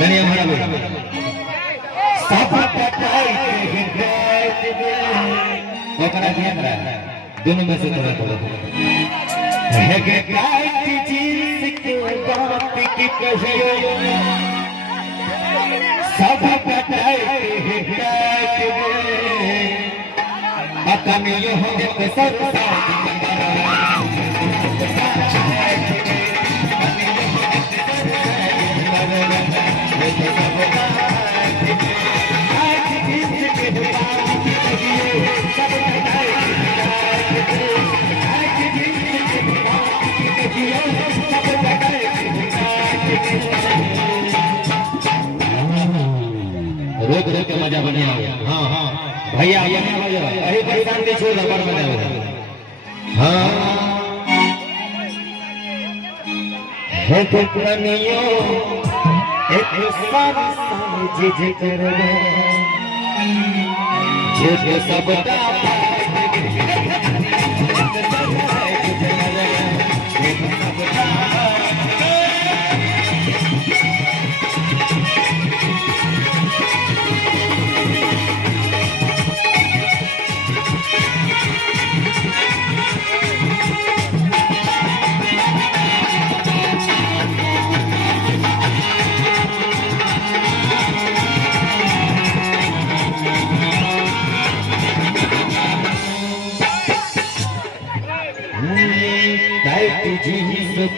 धन्य हमारा सब कटाई के ओकरा ध्यान रहा दोनों में से थोड़ा थोड़ा है के काट जींस के बात की कहियो सब कटाई के अकमियो हो के सब रोक रोक के मजा बने हाँ हाँ भैया यही परेशान के छोड़ रबर बने हाँ है तो पुरानियों एक सारी समझ जिक्र जे सबका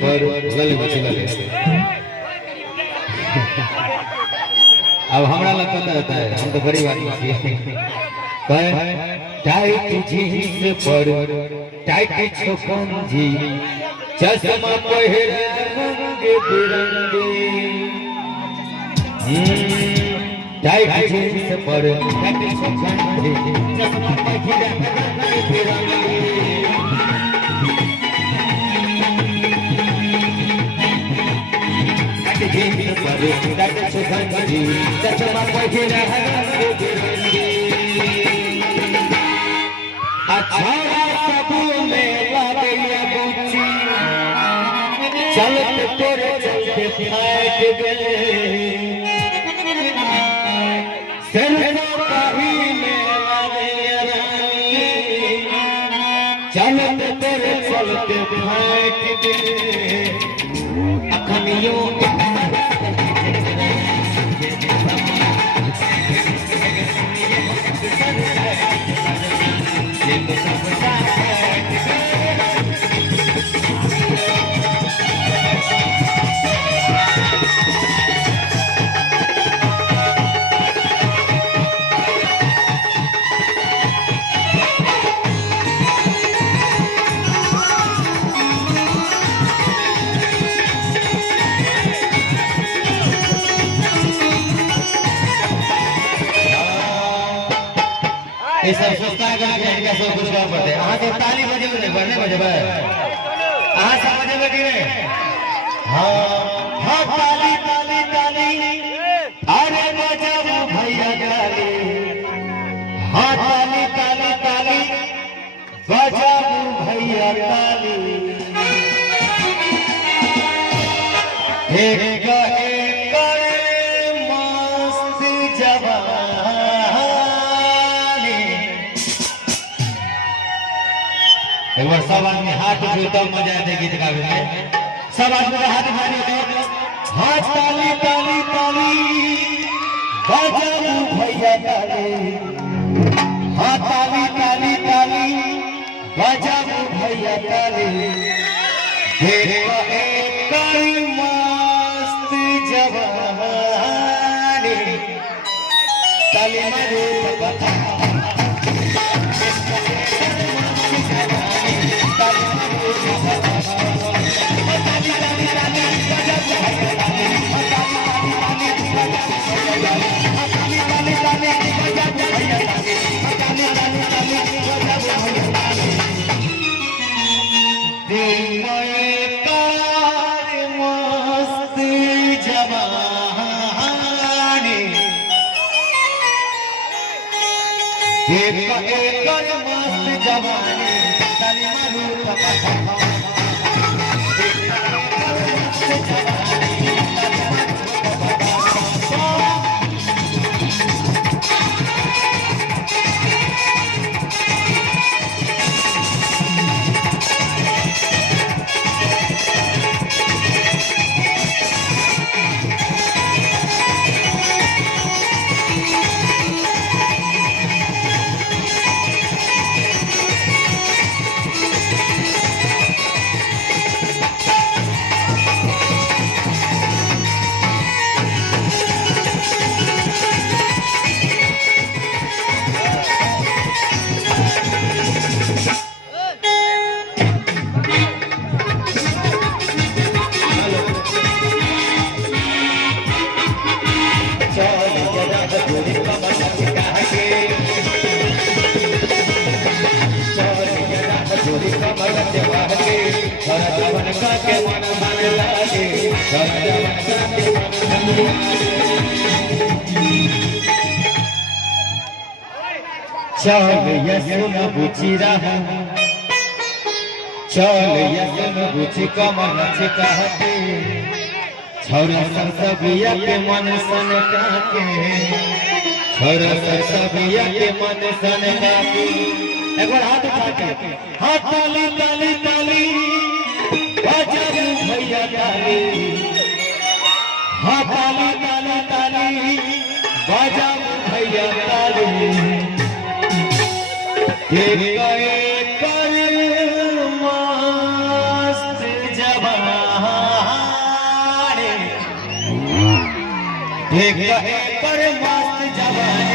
पर अब हमारा लगता रहता है हम तो गरीब आदमी टाइट जीन्स पर टाइट छोकन जी चश्मा पहरे रंगे बिरंगे टाइट जीन्स पर टाइट छोकन जी चश्मा पहरे रंगे बिरंगे जींस पर टाइट छोकन जी चश्मा पहरे रंगे बिरंगे अच्छा सब में लागे बुच्ची चलते तेरे चलते फाट गए सरसों कहीं में लागे चलते तेरे चलते फाट गए अखनियों ये सब सोचता है कि इनका सब कुछ काम करते हैं हाँ तो ताली बजे बढ़ने बजे हाँ सब बजे बैठी रहे हाँ हाँ ताली ताली ताली अरे बजाओ भैया ताली हाँ ताली ताली ताली बजाओ भैया ताली एक मस्त जवान एक बार सब आदमी हाथ उठे तो मजा आते गीत गावे में सब आदमी हाथ उठाने दो हाथ ताली ताली ताली बजाओ भैया ताली हाथ ताली ताली ताली बजाओ भैया ताली एक मस्त जवानी ताली मारो बता एक मस्त जवानी ताली मारो चल यसुन बुझी रहा चल यसुन बुझी कमल कहते छोरा सरसबिया के मन सन काके छोरा सरसबिया के मन सन काके एक बार हाथ उठा के हाथ ताली ताली ताली बजाओ भैया ताली हाथ ताली ताली ताली बजाओ भैया ताली एक कर मस्त जवान एक कर मस्त जवान